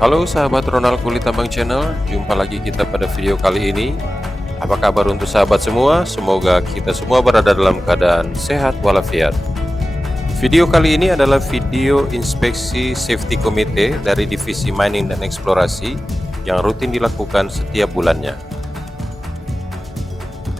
Halo sahabat Ronald Kulit Tambang Channel, jumpa lagi kita pada video kali ini. Apa kabar untuk sahabat semua? Semoga kita semua berada dalam keadaan sehat walafiat. Video kali ini adalah video inspeksi safety committee dari Divisi Mining dan Eksplorasi yang rutin dilakukan setiap bulannya.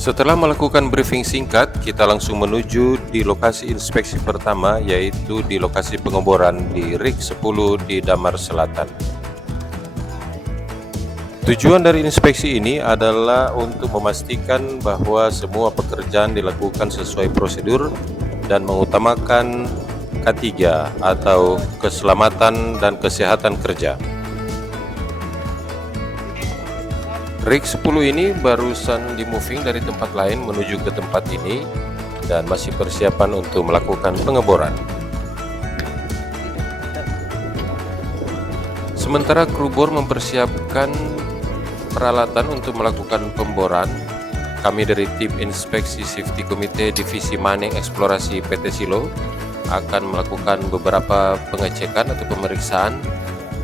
Setelah melakukan briefing singkat, kita langsung menuju di lokasi inspeksi pertama, yaitu di lokasi pengeboran di Rig 10 di Damar Selatan. Tujuan dari inspeksi ini adalah untuk memastikan bahwa semua pekerjaan dilakukan sesuai prosedur dan mengutamakan K3 atau keselamatan dan kesehatan kerja. Rig 10 ini barusan di-moving dari tempat lain menuju ke tempat ini dan masih persiapan untuk melakukan pengeboran. Sementara kru bor mempersiapkan peralatan untuk melakukan pemboran, kami dari tim inspeksi safety committee Divisi Mining Eksplorasi PT Silo akan melakukan beberapa pengecekan atau pemeriksaan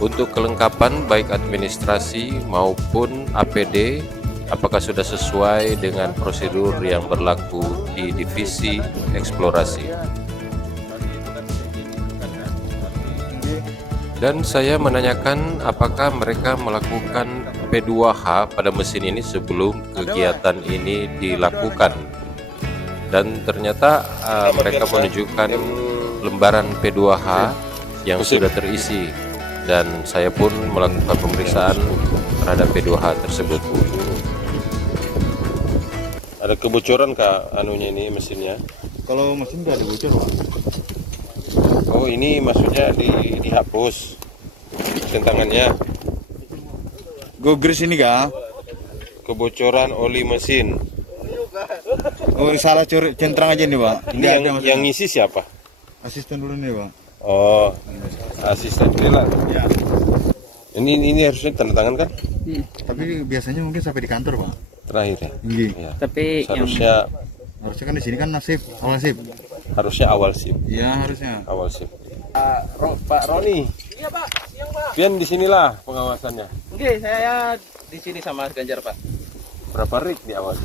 untuk kelengkapan baik administrasi maupun APD, apakah sudah sesuai dengan prosedur yang berlaku di Divisi Eksplorasi. Dan saya menanyakan apakah mereka melakukan P2H pada mesin ini sebelum kegiatan ini dilakukan. Dan ternyata mereka menunjukkan lembaran P2H yang sudah terisi. Dan saya pun melakukan pemeriksaan terhadap P2H tersebut. Ada kebocoran kah anunya ini mesinnya? Kalau mesin nggak ada bocor, Pak. Oh, ini maksudnya dihapus centangannya. Gogres ini kah? Kebocoran oli mesin. Oh, salah curi centang aja nih, Pak. Ini yang ngisi siapa? Asisten dulu nih, Pak. Oh, asisten lah. Ya. Ini harusnya tanda tangan kan? Tapi biasanya mungkin sampai di kantor, Pak. Terakhir ya. Iya. Ya. Tapi Harusnya Harusnya kan di sini kan nasib, awal nasib. awal sip. Iya, harusnya. Awal sip. Pak Roni. iya Pak, siang Pak. Pian di sinilah pengawasannya. Oke, saya di sini sama Ganjar Pak. Berapa rig di awal?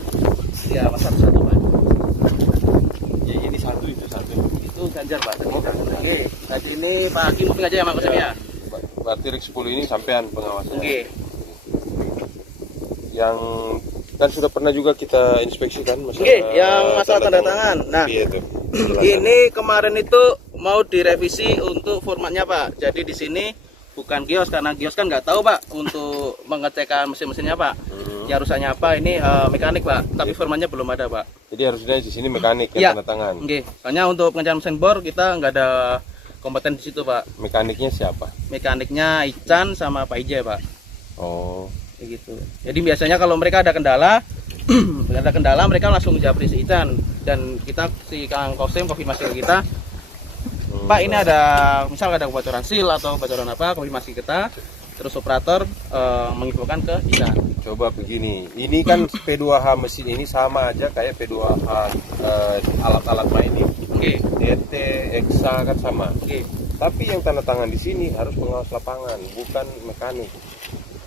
Iya, Mas satu Pak. Ya, ini satu itu satu. Itu Ganjar Pak. Oke, nah ini Pak Hakim mungkin aja ya Mas ya. Berarti rig 10 ini sampean pengawasannya. Oke. Yang kan sudah pernah juga kita inspeksi kan masalah. Oke, yang masalah tanda tangan. Nah, iya tuh. ini kemarin itu mau direvisi untuk formatnya Pak. Jadi di sini bukan gios karena gios kan nggak tahu Pak untuk mengecekkan mesin-mesinnya Pak. Yang rusaknya apa ini mekanik Pak, tapi formatnya belum ada Pak. Jadi harusnya di sini mekanik Iya. yang tanda tangan. Oke, soalnya untuk pengecekan mesin bor kita nggak ada kompeten di situ Pak. Mekaniknya siapa? Mekaniknya Ican sama Pak Ije Pak. Oh. Kayak gitu. Jadi biasanya kalau mereka ada kendala, mereka langsung japri si Ican dan kita si Kang Kosim konfirmasi ke kita. Pak ini ada misal ada kebocoran seal atau kebocoran apa, konfirmasi kita. Terus operator menginfokan ke Ican. Coba begini, ini kan P2H mesin ini sama aja kayak P2H alat-alat mining. Oke. DT, EXA kan sama. Oke. Tapi yang tanda tangan di sini harus pengawas lapangan, bukan mekanik.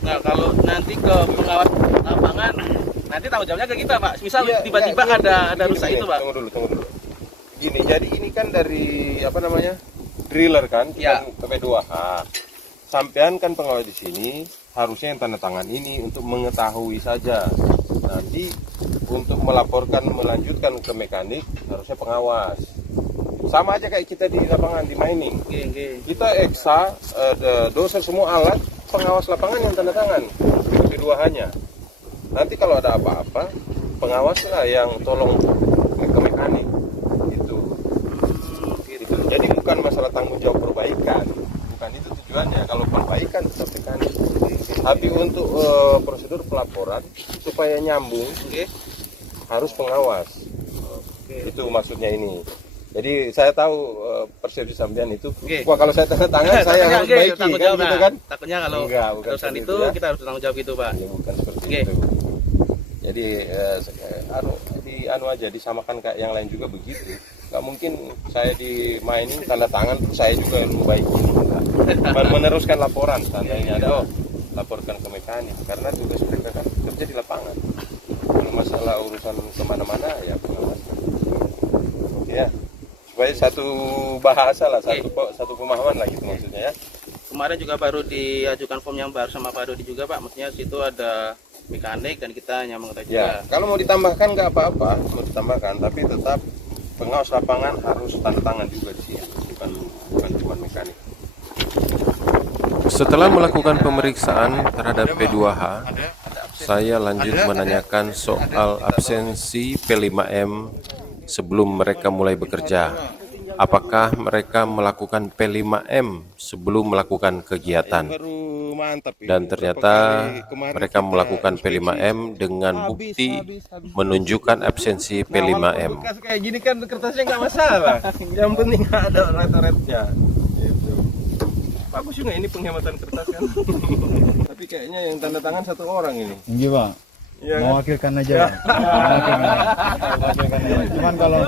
Nah kalau nanti ke pengawas lapangan, nanti tanggung jawabnya ke kita Pak. Misal Iya, tiba-tiba iya, ada gini, rusak gini, itu Pak. Tunggu dulu. Gini, jadi ini kan dari apa namanya driller kan, Ya. bukan P2H. Sampean kan pengawas di sini, harusnya yang tanda tangan ini untuk mengetahui saja. Nanti untuk melaporkan, melanjutkan ke mekanik, harusnya pengawas. Sama aja kayak kita di lapangan, di mining. Oke. Kita EXA, doser semua alat, pengawas lapangan yang tanda tangan, P2H-nya. Nanti kalau ada apa-apa, pengawaslah yang tolong ke mekanik. Gitu. Jadi bukan masalah tanggung jawab perbaikan, bukan itu tujuannya. Kalau perbaikan tetap mekanik. Tapi untuk prosedur pelaporan supaya nyambung, harus pengawas. Itu maksudnya ini. Jadi saya tahu persepsi sampean itu. Wah, kalau saya tanda tangan saya harus baiki kan, gitu kan? Takutnya kalau Bukan urusan seperti itu ya. kita harus tanggung jawab gitu Pak. Ya, bukan seperti Oke. itu. Jadi aja disamakan kayak yang lain juga begitu. Nggak mungkin saya di mining tanda tangan terus saya juga yang membaiki. meneruskan laporan. Seandainya ada, laporkan ke mekanik, karena tugas mereka kan kerja di lapangan. Kalau masalah urusan kemana-mana ya pengawasan. Ya, supaya satu bahasa lah, satu pemahaman lah gitu maksudnya ya. Kemarin juga baru diajukan form yang baru sama Pak Dodi juga Pak, maksudnya situ ada mekanik dan kita hanya mengetahui Ya, juga. kalau mau ditambahkan nggak apa-apa, mau ditambahkan, tapi tetap pengawas lapangan harus tanda tangan juga di sini, bukan cuma mekanik. Setelah melakukan pemeriksaan terhadap P2H, saya lanjut menanyakan soal absensi P5M sebelum mereka mulai bekerja. Apakah mereka melakukan P5M sebelum melakukan kegiatan? Dan ternyata mereka melakukan P5M dengan bukti menunjukkan absensi P5M. Kayak gini kan kertasnya nggak masalah, yang penting ada ret-retnya. Bagus juga ini penghematan kertas kan. Tapi kayaknya yang tanda tangan satu orang ini. Iya Pak. Ya, Mewakilkan aja Pak. Mewakilkan aja. Cuman kalau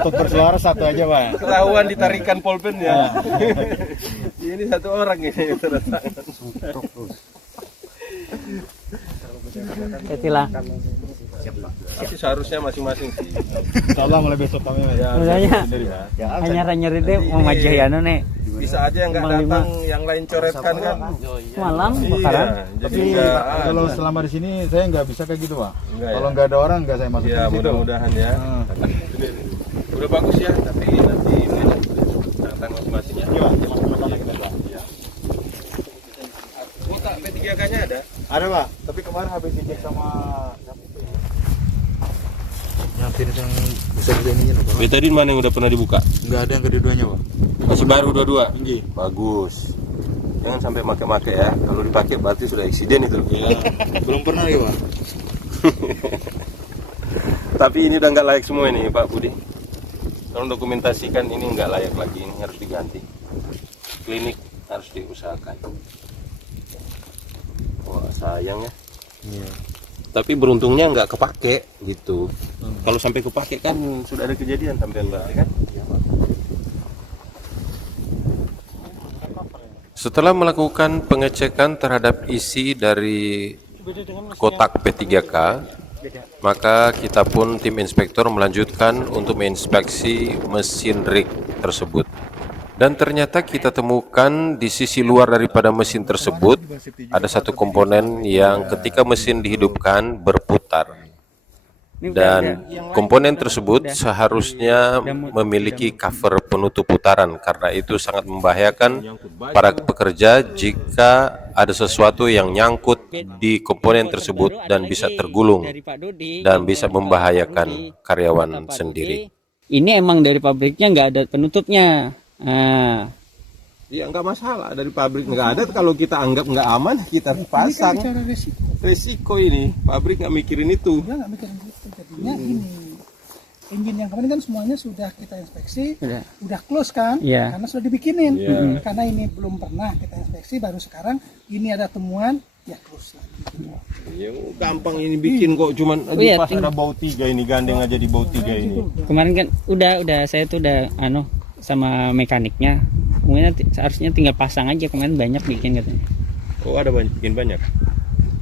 untuk bersuara satu aja Pak. ketahuan ditarikan pulpen ya. Ini satu orang ini yang tanda tangan. Itulah. Tapi seharusnya masing-masing sih. Insyaallah mulai besok kami ya. Sebenarnya Ya, hanya nyeri deh mau majayano nih. Bisa aja yang nggak datang, yang lain coretkan kan. Malam bakaran. Jadi Tapi nggak kalau ada. selama di sini saya nggak bisa kayak gitu Pak. Enggak, Kalau ya? nggak ada orang nggak saya masuk Ya di situ. mudah-mudahan ya. Udah bagus ya, tapi nanti datang masing-masing ya. Iya. Buka P3K-nya ada? Ada Pak. Tapi kemarin habis dicek sama nyatin yang bisa ininya Pak. Betadine mana yang udah pernah dibuka? Nggak ada yang kedua-duanya Pak. Masih baru dua-dua? Iya. Bagus. Jangan sampai make-make ya. Kalau dipakai berarti sudah eksiden itu. Ya, belum pernah ya Pak. Tapi ini udah nggak layak semua ini Pak Budi. Kalau dokumentasikan ini nggak layak lagi, ini harus diganti. Klinik harus diusahakan. Wah sayang ya. Iya. Tapi beruntungnya nggak kepake gitu. Kalau sampai kepake kan sudah ada kejadian sampai berarti kan. Setelah melakukan pengecekan terhadap isi dari kotak P3K, maka kita pun tim inspektor melanjutkan untuk menginspeksi mesin rig tersebut. Dan ternyata kita temukan di sisi luar daripada mesin tersebut ada satu komponen yang ketika mesin dihidupkan berputar. Dan komponen tersebut seharusnya memiliki cover penutup putaran, karena itu sangat membahayakan para pekerja jika ada sesuatu yang nyangkut di komponen tersebut dan bisa tergulung dan bisa membahayakan karyawan sendiri. Ini emang dari pabriknya nggak ada penutupnya. Nah, Iya nggak masalah, dari pabrik nggak ada. Kalau kita anggap nggak aman, kita pasang. Resiko ini, pabrik nggak mikirin itu. Dia nggak mikirin itu. Jadinya ini engine yang kemarin kan semuanya sudah kita inspeksi, udah close kan, Iya. karena sudah dibikinin. Iya. Karena ini belum pernah kita inspeksi, baru sekarang ini ada temuan, ya close lagi. Ya, gampang ini bikin kok, cuman iya, pas ada bau 3 ini gandeng aja di bau 3 ini. kemarin kan udah saya tuh udah sama mekaniknya. Kemudian seharusnya tinggal pasang aja, kemarin banyak bikin katanya. Oh ada bikin banyak.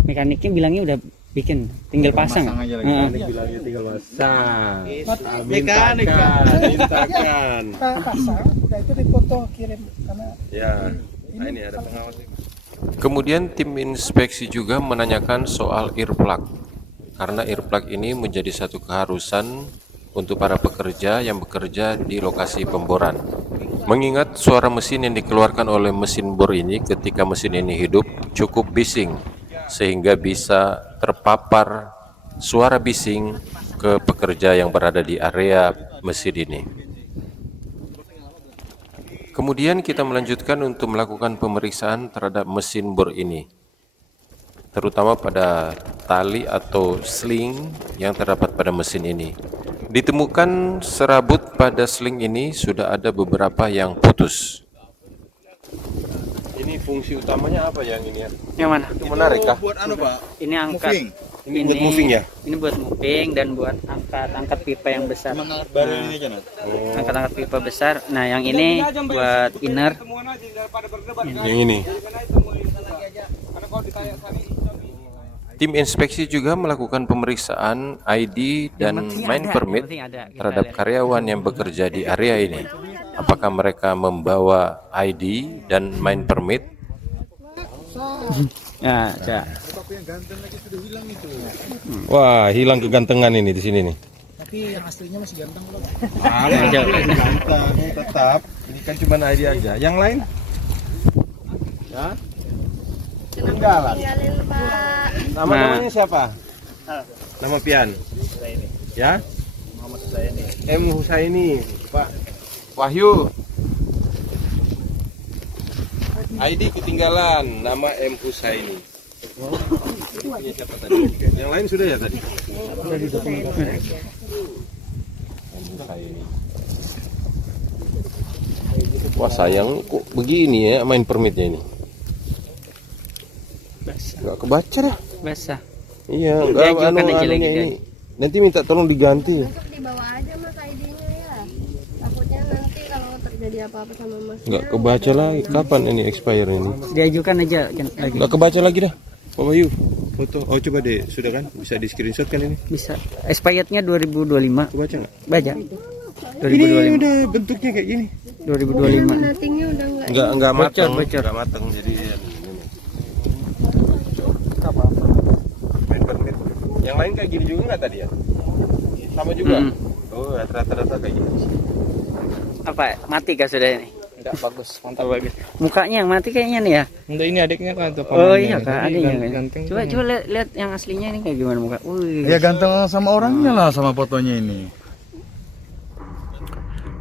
Mekaniknya bilangnya udah bikin, tinggal pasang. aja lagi. Heeh. Bilangnya tinggal pasang. Mekanik Pak. Mintakan. Kita pasang, udah itu dipoto kirim karena Ya, nah ini ada pengawas. Kemudian tim inspeksi juga menanyakan soal earplug, karena earplug ini menjadi satu keharusan untuk para pekerja yang bekerja di lokasi pemboran. Mengingat suara mesin yang dikeluarkan oleh mesin bor ini ketika mesin ini hidup cukup bising, sehingga bisa terpapar suara bising ke pekerja yang berada di area mesin ini. Kemudian kita melanjutkan untuk melakukan pemeriksaan terhadap mesin bor ini, terutama pada tali atau sling yang terdapat pada mesin ini. Ditemukan serabut pada sling ini sudah ada beberapa yang putus. Ini fungsi utamanya apa yang ini ya? Yang mana? Itu menarik kah? Buat anu Pak? Ini angkat. Moving. Ini buat moving ya? Ini buat moving dan buat angkat pipa yang besar. Baru ini aja nah. Angkat pipa besar. Nah, yang ini buat inner. Yang ini. Tim inspeksi juga melakukan pemeriksaan ID dan main permit terhadap karyawan yang bekerja di area ini. Apakah mereka membawa ID dan main permit? Ya, Cak. Wah, hilang kegantengan ini di sini nih. Tapi yang aslinya masih ganteng loh. Ganteng tetap. Ini kan cuma ID aja. Yang lain? Ya. Tinggalan. Namanya siapa? Nama Pian. Ya? Muhammad Husaini. M Husaini, Pak Wahyu. ID ketinggalan, nama M Husaini. Punya siapa tadi? Yang lain sudah ya tadi? Wah sayang, kok begini ya main permitnya ini? Nggak kebaca dah. Basah. Iya, Dia nggak ajukan aja lagi, ini. Nanti minta tolong diganti. Untuk dibawa aja mas ID-nya ya. Takutnya nanti kalau terjadi apa-apa sama masnya. Nggak kebaca lagi. Kapan ini expire ini? Diajukan aja lagi. Nggak kebaca lagi dah. Pak Wahyu, foto. Oh coba deh, sudah kan? Bisa di screenshot kan ini? Bisa. Expirednya 2025. Kebaca nggak? Baca. Ini 2025. udah bentuknya kayak gini. 2025. Datingnya udah enggak. Nggak mateng. Bocor. Nggak mateng. Jadi ya, ini. Main permit. Yang lain kayak gini juga nggak tadi ya? Sama juga. Oh, rata-rata kayak gini. Apa? Mati kah sudah ini? Enggak, bagus, mantap. Bagus. Mukanya yang mati kayaknya nih ya. Untuk ini adiknya kan tuh. Oh iya kak, adanya kan. Ganteng. Coba lihat yang aslinya ini kayak gimana muka. Wih. Ya ganteng sama orangnya lah, sama fotonya ini.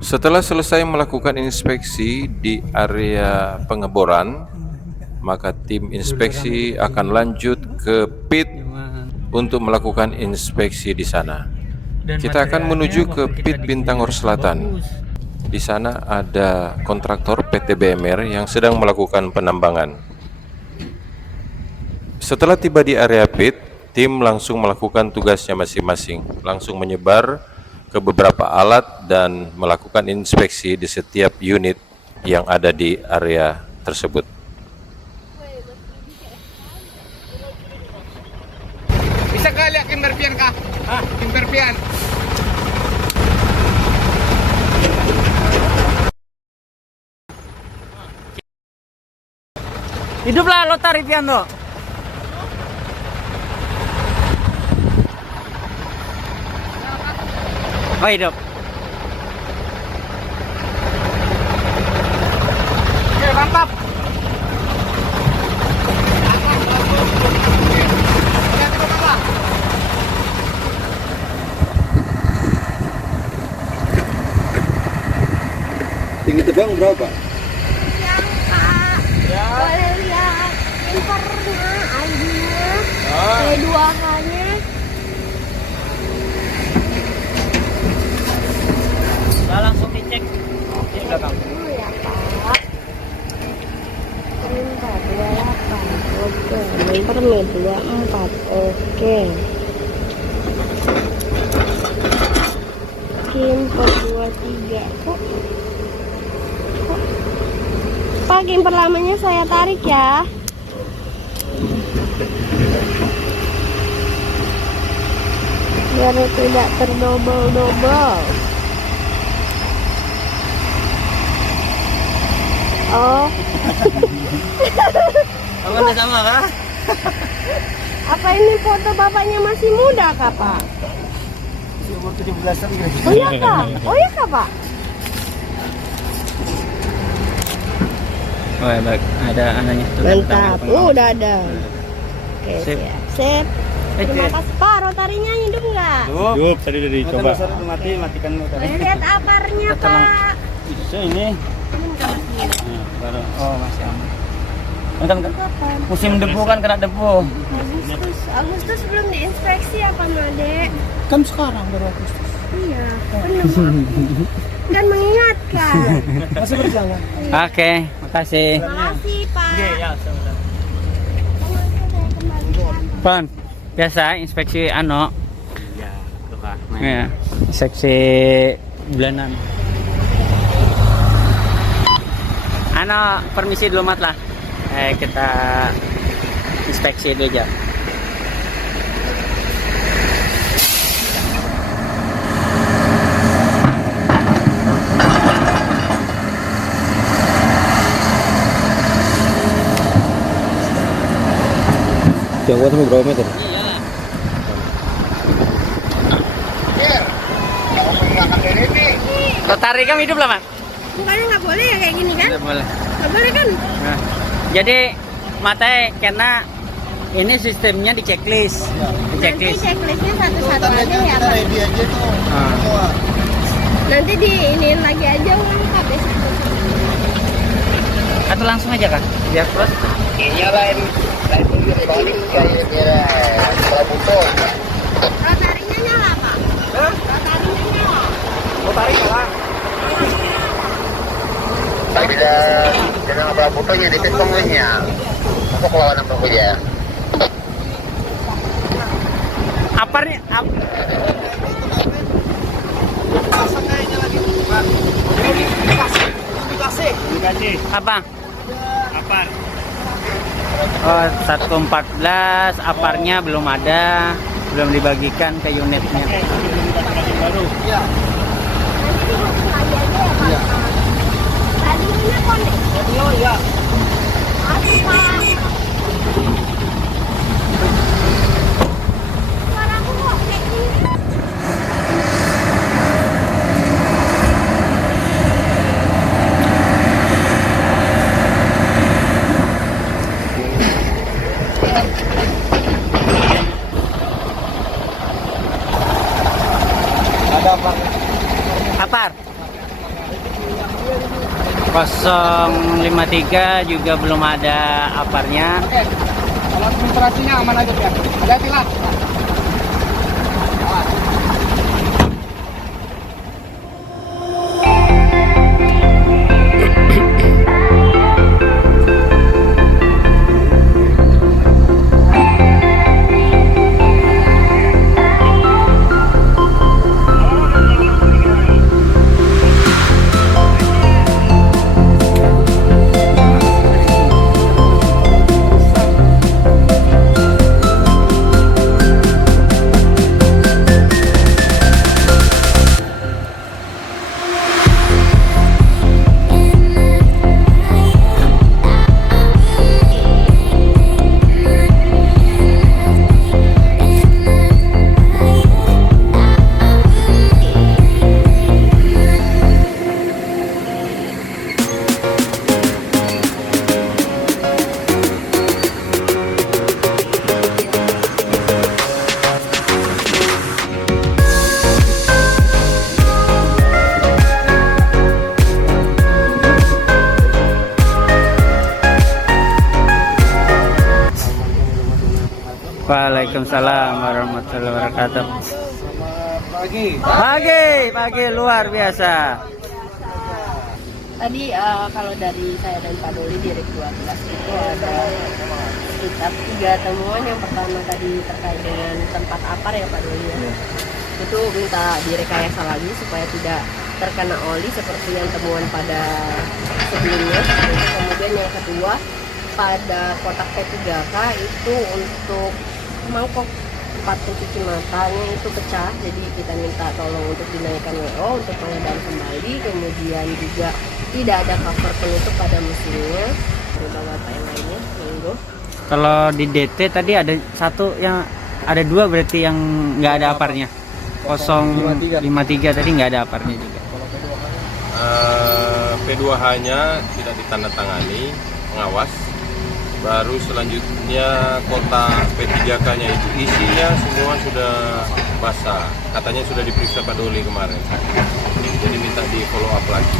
Setelah selesai melakukan inspeksi di area pengeboran, maka tim inspeksi akan lanjut ke pit untuk melakukan inspeksi di sana. Kita akan menuju ke pit Bintangor Selatan. Di sana ada kontraktor PT BMR yang sedang melakukan penambangan. Setelah tiba di area pit, tim langsung melakukan tugasnya masing-masing, langsung menyebar ke beberapa alat dan melakukan inspeksi di setiap unit yang ada di area tersebut. Bisa kali ya kimberpian kah? Hah, kimberpian. Hiduplah Lothar Ripianto. Oh hidup. Oke, mantap. Tinggi terbang berapa? Yang Pak. Boleh lihat infonya, ID-nya, P2H-nya. Nah, langsung dicek di belakang. Oh ya Pak. Perminta 28. Oke. Permit 24. Oke. Kimper 23. Kok Pak, kimper lamanya saya tarik ya. Biar tidak terdobel-dobel. Oh. Apa sama kah? Apa ini foto bapaknya masih muda kah, Pak? Umur 17-an gitu. Oh iya kak? Oh iya kak, Pak? Oh, baik. Ada anaknya tuh. Mantap. Udah ada. Oke, Sip. siap. Sip. Terima kasih Pak. Rotarinya hidup nggak? Yup, tadi udah dicoba. Matikan motor. Boleh lihat aparnya Pak. Bisa ini. Nah, baru. Oh, masih aman. Ini kan Kapan? musim debu kan kena debu. Agustus belum diinspeksi apa Made? Kan sekarang baru Agustus. Iya, benar. Dan mengingatkan. Masih berjalan. Oke, makasih. Makasih Pak. Pan, biasa inspeksi ano. Ya, tuh Kak. Ya, inspeksi bulanan. Permisi dulu Mat lah. Kita inspeksi dulu aja. Jauh sampai berapa meter? Iyalah. Lo tarikan hidup lah, Mak? Bukannya nggak boleh ya kayak gini kan? Tidak boleh. Nggak boleh kan? Nah, jadi matanya karena ini sistemnya di checklist. Di Nanti checklist. checklistnya satu-satu aja ya Pak. Ah. Nanti diinin lagi aja lengkap ya. Atau langsung aja kan? Biar plus. Rotarinya nyala Pak? Rotarinya nyala. Tapi dengan apa fotonya di pistolnya, masuk lawan apa aja. Aparnya apa? Apar. Oh, 114 aparnya belum ada, belum dibagikan ke unitnya. Nanti dihubung lagi aja ya Pak? Radionya konek? Radio ya. Aduh Pak. Suaraku kok kayak gini? Apar 053 juga belum ada aparnya. Kalau administrasinya aman aja ya. Hati-hati lah. Waalaikumsalam warahmatullahi wabarakatuh. Pagi luar biasa. Tadi kalau dari saya dan Pak Doli di RIK 12 itu ada sekitar 3 temuan. Yang pertama tadi terkait dengan tempat apar ya Pak Doli ya. Itu minta direkayasa lagi supaya tidak terkena oli seperti yang temuan pada sebelumnya. Kemudian yang kedua, pada kotak P3K itu untuk mangkok tempat pencuci matanya itu pecah, jadi kita minta tolong untuk dinaikkan WO untuk pengadaan kembali. Kemudian juga tidak ada cover penutup pada mesinnya. Bapak yang lainnya monggo. Kalau di DT tadi ada satu yang ada 2 berarti yang nggak ada aparnya. 053 tadi nggak ada aparnya juga. P2H-nya tidak ditandatangani pengawas. Baru selanjutnya kota P3K-nya itu isinya semua sudah basah. Katanya sudah diperiksa Pak Doli kemarin. Jadi minta di follow up lagi.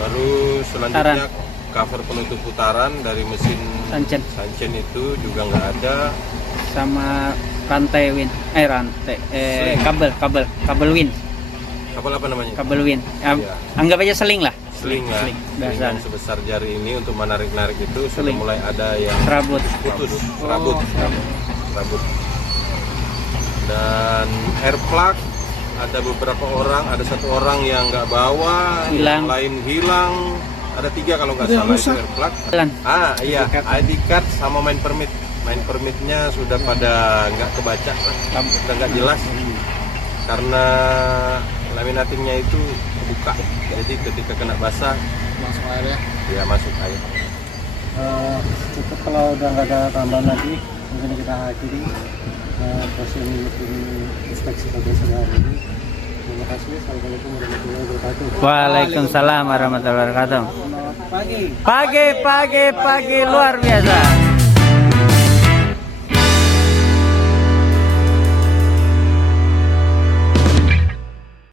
Baru selanjutnya cover penutup putaran dari mesin Sancen itu juga nggak ada. Sama rantai win, kabel win. Kabel apa namanya? Kabel win. Iya. Anggap aja seling lah. Seling lah. Biasa. Yang sebesar jari ini untuk menarik-narik itu sudah mulai ada yang putus, serabut. Dan air plug ada beberapa orang, ada 1 orang yang nggak bawa, yang lain hilang, ada 3 kalau nggak Ada yang salah itu rusak. airplug. Jalan. Iya, ID card sama main permit. Main permitnya sudah pada nggak kebaca lah, sudah nggak jelas karena laminatingnya itu kebuka, jadi ketika kena basah Masuk air ya. ya masuk air. Cukup kalau udah nggak ada tambahan lagi, mungkin kita akhiri proses inspeksi progresi hari ini. Terima kasih. Assalamualaikum warahmatullahi wabarakatuh. Waalaikumsalam warahmatullahi wabarakatuh. Pagi luar biasa.